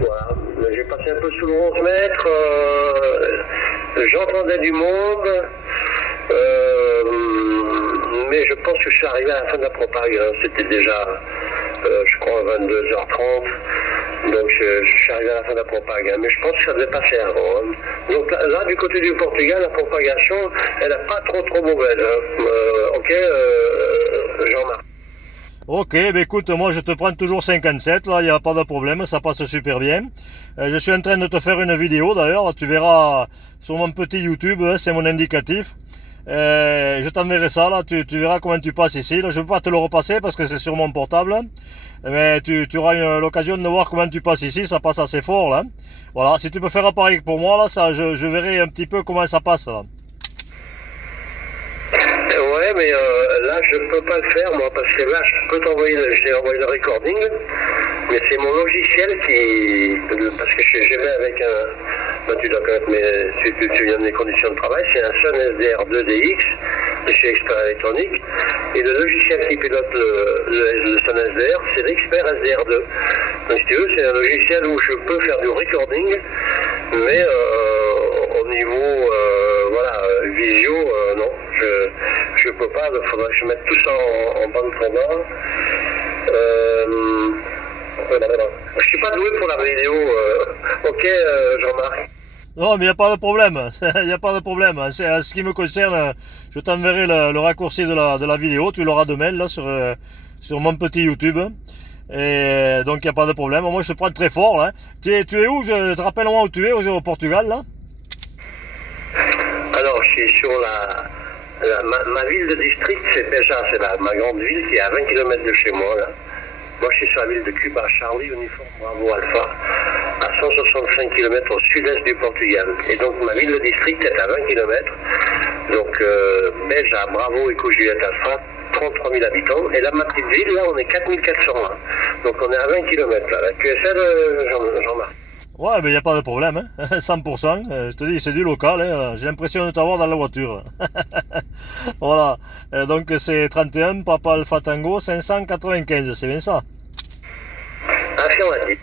Voilà, j'ai passé un peu sous le 11 mètres, j'entendais du monde, mais je pense que je suis arrivé à la fin de la propague, hein. C'était déjà, je crois, 22h30, donc je suis arrivé à la fin de la propague, hein. Mais je pense que ça devait passer avant, hein. Donc là, du côté du Portugal, la propagation, elle n'est pas trop mauvaise, hein. Ok, Jean-Marc. Ok, ben écoute, moi je te prends toujours 57, là, il n'y a pas de problème, ça passe super bien. Je suis en train de te faire une vidéo d'ailleurs, tu verras sur mon petit YouTube, hein, c'est mon indicatif. Je t'enverrai ça, là, tu verras comment tu passes ici. Là, je ne peux pas te le repasser parce que c'est sur mon portable, mais tu auras l'occasion de voir comment tu passes ici, ça passe assez fort là. Voilà, si tu peux faire pareil pour moi, là, ça, je verrai un petit peu comment ça passe là. Ouais, mais là, je peux pas le faire, moi, parce que là, je peux t'envoyer, j'ai envoyé le recording, mais c'est mon logiciel qui, parce que je vais avec un, ben, tu dois connaître, mais tu viens de mes conditions de travail, c'est un Sun SDR 2DX de chez Expert Électronique, et le logiciel qui pilote le Sun SDR, c'est l'Expert SDR2. Donc, si tu veux, c'est un logiciel où je peux faire du recording, mais au niveau, voilà, visio, non. Je peux pas, il faudrait que je mette tout ça en bande commun. Je suis pas doué pour la vidéo. Ok, Jean-Marc. Non, mais il n'y a pas de problème, il n'y a pas de problème. En ce qui me concerne, je t'enverrai le raccourci de la vidéo, tu l'auras demain là sur mon petit YouTube. Et donc il n'y a pas de problème. Moi je te prends très fort là. Tu es où? Te rappelle-moi où tu es, au Portugal là? Alors, je suis sur ma ville de district, c'est Beja, c'est ma grande ville qui est à 20 km de chez moi là. Moi, je suis sur la ville de Cuba, Charlie, uniforme Bravo Alpha, à 165 km au sud-est du Portugal. Et donc, ma ville de district est à 20 km. Donc, Beja, Bravo, Eco Juliette Alpha, 33 000 habitants. Et là, ma petite ville, là, on est 4400. Hein. Donc, on est à 20 km là. La QSL, Jean-Marc. Ouais, mais il n'y a pas de problème, hein. 100%. Je te dis, c'est du local, hein. J'ai l'impression de t'avoir dans la voiture. Voilà. Donc c'est 31 Papa Alpha Tango 595, c'est bien ça? Affirmatif.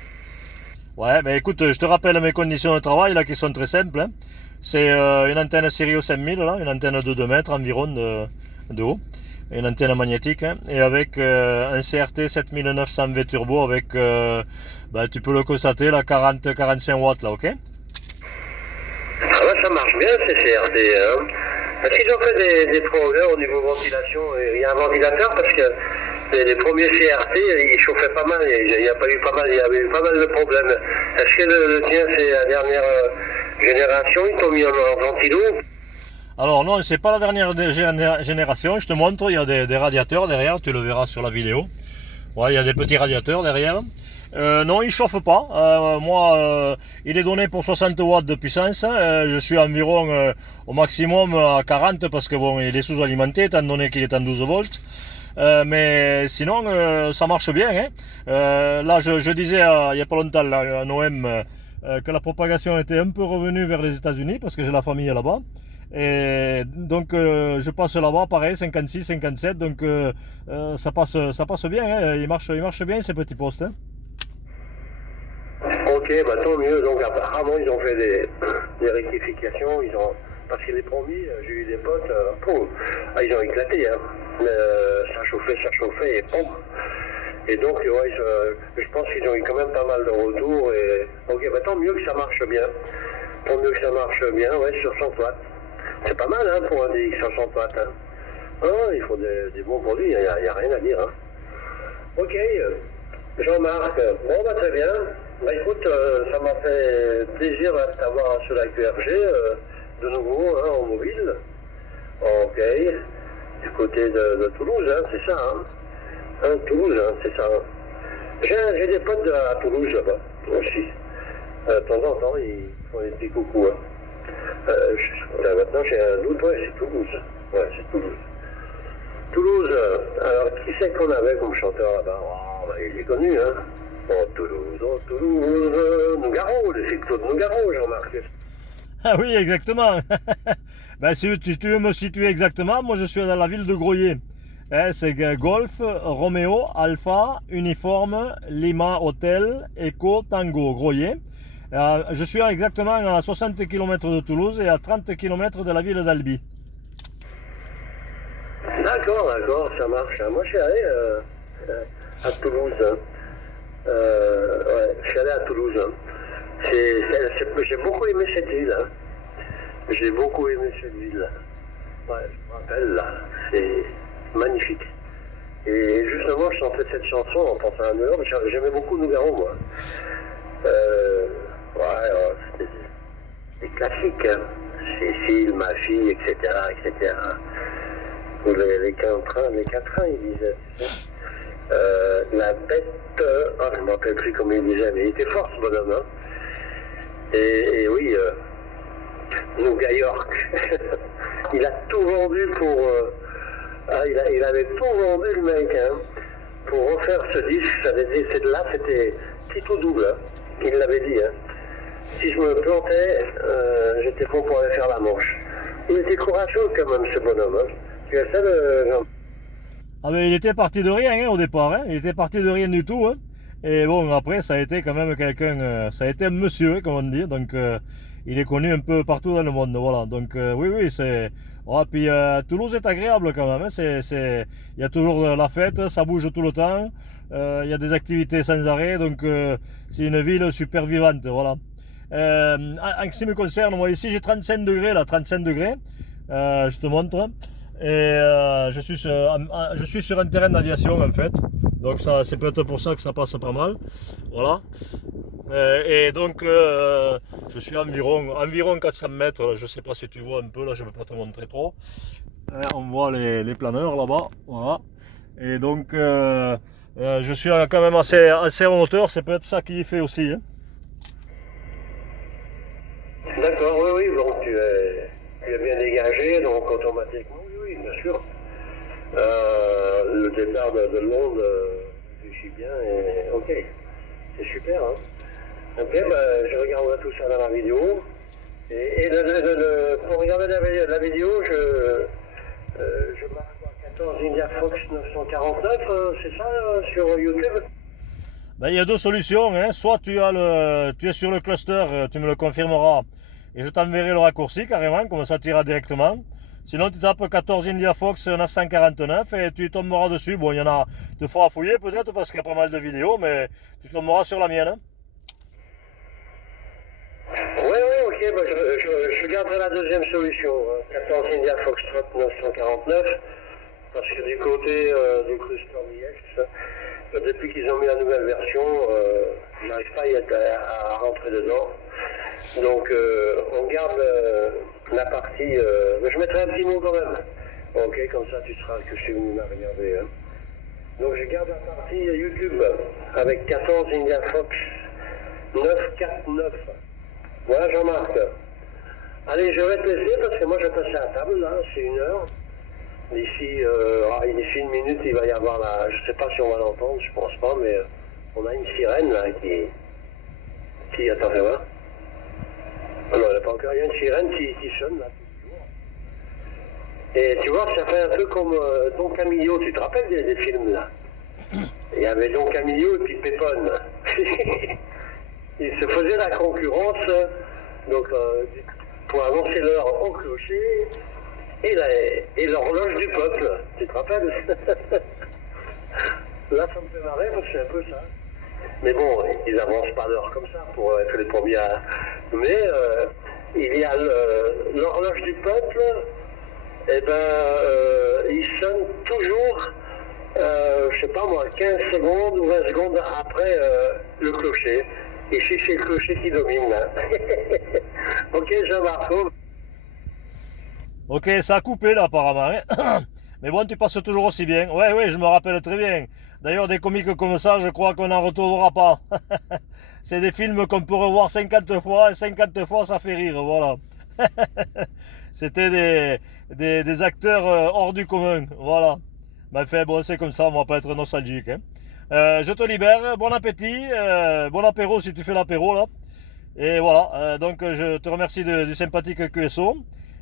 Ouais, mais écoute, je te rappelle mes conditions de travail là qui sont très simples, hein. C'est une antenne Sirio 5000 là, une antenne de 2 mètres environ de haut, une antenne magnétique, hein, et avec un CRT 7900 V turbo avec, bah, tu peux le constater là, 40-45 watts là, ok? Ah ouais, ça marche bien ces CRT. Hein. Est-ce qu'ils ont fait des progrès au niveau ventilation? Il y a un ventilateur parce que les premiers CRT, ils chauffaient pas mal. Il y a pas eu pas mal, il y avait eu pas mal de problèmes. Est-ce que le tien, c'est la dernière génération? Ils t'ont mis en ventilo? Alors non, c'est pas la dernière génération, je te montre, il y a des radiateurs derrière, tu le verras sur la vidéo. Ouais, il y a des petits radiateurs derrière. Non, il chauffe pas. Moi, il est donné pour 60 watts de puissance. Je suis environ au maximum à 40 parce que bon, il est sous-alimenté étant donné qu'il est en 12 volts. Mais sinon, ça marche bien. Hein. Là, je disais il n'y a pas longtemps là, à Noël que la propagation était un peu revenue vers les États-Unis parce que j'ai la famille là-bas. Et donc je passe là-bas, pareil, 56, 57, donc ça passe bien, hein. Il marche bien ces petits postes. Hein. Ok, bah tant mieux. Donc apparemment, ils ont fait des rectifications. Parce que les premiers, j'ai eu des potes, ils ont éclaté. Hein. Ça chauffait et poum. Et donc, ouais, je pense qu'ils ont eu quand même pas mal de retours. Et ok, bah tant mieux que ça marche bien. Tant mieux que ça marche bien, ouais, sur 100 watts. C'est pas mal, hein, pour un DX 100 watts. Hein. Ah, il faut des bons produits, il n'y a rien à dire. Hein. Ok, Jean-Marc, bon, bah très bien. Bah écoute, ça m'a fait plaisir de t'avoir sur la QRG, de nouveau, hein, en mobile. Ok, du côté de Toulouse, hein, c'est ça, hein. Toulouse, hein, c'est ça. Hein. J'ai des potes à Toulouse là-bas, aussi. De temps en temps, ils font des petits coucous. Hein. Maintenant, j'ai un doute, ouais, c'est Toulouse. Ouais, c'est Toulouse. Toulouse, alors qui c'est qu'on avait comme chanteur là-bas? Oh, bah, il est connu, hein. Oh, Toulouse, Nougaro, le cyclo de Nougaro, Jean-Marc. Ah oui, exactement. Ben, si tu veux me situer exactement, moi je suis dans la ville de Groyer. C'est Golf, Romeo, Alpha, Uniforme, Lima, Hotel, Echo, Tango, Groyer. Je suis exactement à 60 km de Toulouse et à 30 km de la ville d'Albi. D'accord, ça marche. Moi, je suis allé à Toulouse. Ouais, je suis allé à Toulouse. J'ai beaucoup aimé cette ville. J'ai beaucoup aimé cette ville. Ouais, je me rappelle, là, c'est magnifique. Et justement, je chantais cette chanson en pensant à New York. J'aimais beaucoup Nougaro, moi. C'était des classiques. Hein. Cécile, ma fille, etc., etc. Ou les quatrains, ils disaient. La bête, je ne me rappelle plus comment il disait, mais il était fort, ce bonhomme. Hein. Et oui, Nouga York. Il a tout vendu pour... il avait tout vendu, le mec, hein, pour refaire ce disque. Là, c'était petit ou double. Hein. Il l'avait dit. Hein. Si je me plantais, j'étais bon pour aller faire la manche. Il était courageux, quand même, ce bonhomme. Hein. Tu as ça, Jean? Ah mais il était parti de rien hein, au départ, hein. Il était parti de rien du tout. Hein. Et bon, après, ça a été quand même quelqu'un, ça a été un monsieur, comme on dit, donc il est connu un peu partout dans le monde, voilà. Donc oui, c'est... Ouais, puis Toulouse est agréable quand même, hein. Il y a toujours la fête, ça bouge tout le temps, il y a des activités sans arrêt, donc c'est une ville super vivante, voilà. En ce qui me concerne, moi ici j'ai 35 degrés, là, 35 degrés, je te montre. Et je suis sur un terrain d'aviation en fait, donc c'est peut-être pour ça que ça passe pas mal, voilà. Et donc je suis environ 400 mètres, là. Je sais pas si tu vois un peu, là je ne vais pas te montrer trop. On voit les planeurs là-bas, voilà. Et donc je suis quand même assez en hauteur, c'est peut-être ça qui y fait aussi. Hein. D'accord, oui, donc tu es bien dégagé, donc automatiquement. Oui, bien sûr. Le départ de Londres, je suis bien et ok, c'est super. Hein. Ok, je regarderai tout ça dans la vidéo. Et pour regarder la vidéo, je marque 14 India Fox 949, c'est ça sur YouTube? Ben, il y a deux solutions, hein. Soit tu es sur le cluster, tu me le confirmeras, et je t'enverrai le raccourci carrément, comme ça tu iras directement. Sinon tu tapes 14 India Fox 949 et tu tomberas dessus. Bon, il y en a, tu feras fouiller peut-être parce qu'il y a pas mal de vidéos, mais tu tomberas sur la mienne. Hein. Oui, ok, je garderai la deuxième solution, 14 India Fox 949, parce que du côté du cluster DX, depuis qu'ils ont mis la nouvelle version, j'arrive pas à rentrer dedans. Donc on garde la partie, je mettrai un petit mot quand même. Ok, comme ça tu seras que je suis venu la regarder. Hein. Donc je garde la partie YouTube avec 14 India Fox 949. Voilà Jean-Marc. Allez, je vais te laisser parce que moi je vais passer à la table là, c'est 1h. D'ici une minute, il va y avoir je sais pas si on va l'entendre, je pense pas, mais on a une sirène là qui attends, fais voir. Ah non, il n'y a pas encore, il y a une sirène qui sonne là. Et tu vois, ça fait un peu comme Don Camillo, tu te rappelles des films là? Il y avait Don Camillo et puis Pépone. Ils se faisaient la concurrence, donc pour annoncer l'heure au clocher. Et l'horloge du peuple, tu te rappelles? Là, ça me fait marrer parce que c'est un peu ça. Mais bon, ils n'avancent pas l'heure comme ça pour être les premiers à... Mais il y a l'horloge du peuple, et il sonne toujours, je sais pas moi, 15 secondes ou 20 secondes après le clocher. Et c'est le clocher qui domine là. Ok, Jean-Marc. Ok, ça a coupé là apparemment. Hein. Mais bon, tu passes toujours aussi bien. Ouais, je me rappelle très bien. D'ailleurs, des comiques comme ça, je crois qu'on n'en retrouvera pas. C'est des films qu'on peut revoir 50 fois, et 50 fois ça fait rire, voilà. C'était des acteurs hors du commun, voilà. Mais enfin, bon, c'est comme ça, on va pas être nostalgique. Hein. Je te libère, bon appétit, bon apéro si tu fais l'apéro là. Et voilà, donc je te remercie du sympathique QSO.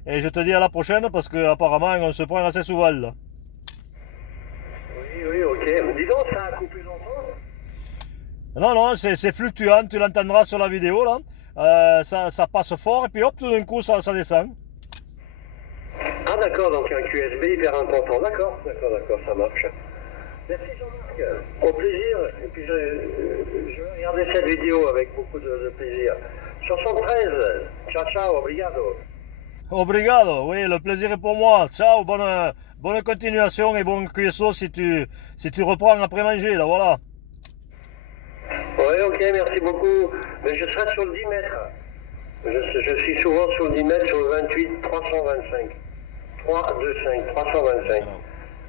Et je te dis à la prochaine parce qu'apparemment on se prend assez souvent là. Oui, ok. Dis donc, ça a coupé longtemps. Non, non, c'est fluctuant, tu l'entendras sur la vidéo là. Ça passe fort et puis hop, tout d'un coup ça descend. Ah d'accord, donc un QSB hyper important. D'accord, ça marche. Merci Jean-Marc, au plaisir. Et puis je vais regarder cette vidéo avec beaucoup de plaisir. 73, ciao ciao, obrigado. Obrigado, oui, le plaisir est pour moi. Ciao, bonne continuation et bon QSO si tu reprends après manger, là, voilà. Oui, ok, merci beaucoup. Mais je serai sur le 10 mètres. Je suis souvent sur le 10 mètres, sur le 28, 325. 325, 325.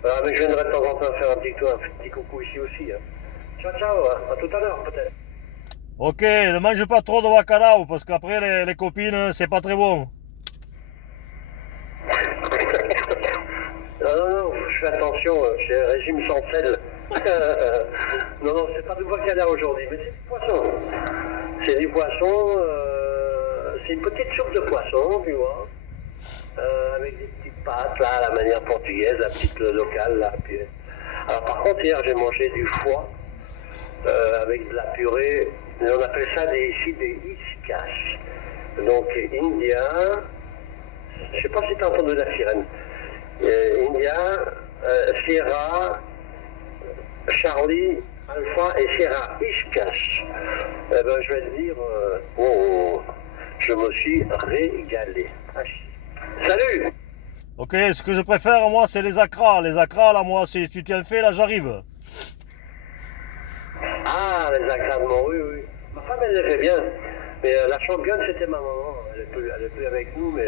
Voilà, mais je viendrai de temps en temps faire un petit coucou ici aussi. Hein. Ciao, ciao, à tout à l'heure peut-être. Ok, ne mange pas trop de bacalao parce qu'après les copines, c'est pas très bon. Non, je fais attention, j'ai un régime sans sel. Non, c'est pas du bacalao aujourd'hui, mais c'est du poisson. C'est du poisson, c'est une petite soupe de poisson, tu vois. Avec des petites pâtes, là, à la manière portugaise, la petite locale, là. Puis... Alors par contre, hier, j'ai mangé du foie, avec de la purée, et on appelle ça ici des iscash. Donc, India, je sais pas si tu as entendu la sirène. India, Sierra, Charlie, Alpha et Sierra, Iscash. Eh ben, je vais te dire, je me suis régalé. Salut! Ok, ce que je préfère, moi, c'est les acras. Les acras, là, moi, si tu t'en fais, là, j'arrive. Ah, les acras de Montru, oui. Ma femme, elle les fait bien. Mais la championne, c'était ma maman. Elle est plus avec nous, mais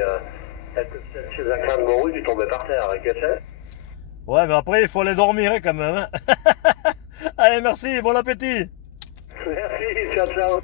ces acras de Montru, tu tombais par terre. Qu'est-ce que c'est? Ouais, mais après, il faut aller dormir, hein, quand même. Hein. Allez, merci, bon appétit. Merci, ciao, ciao.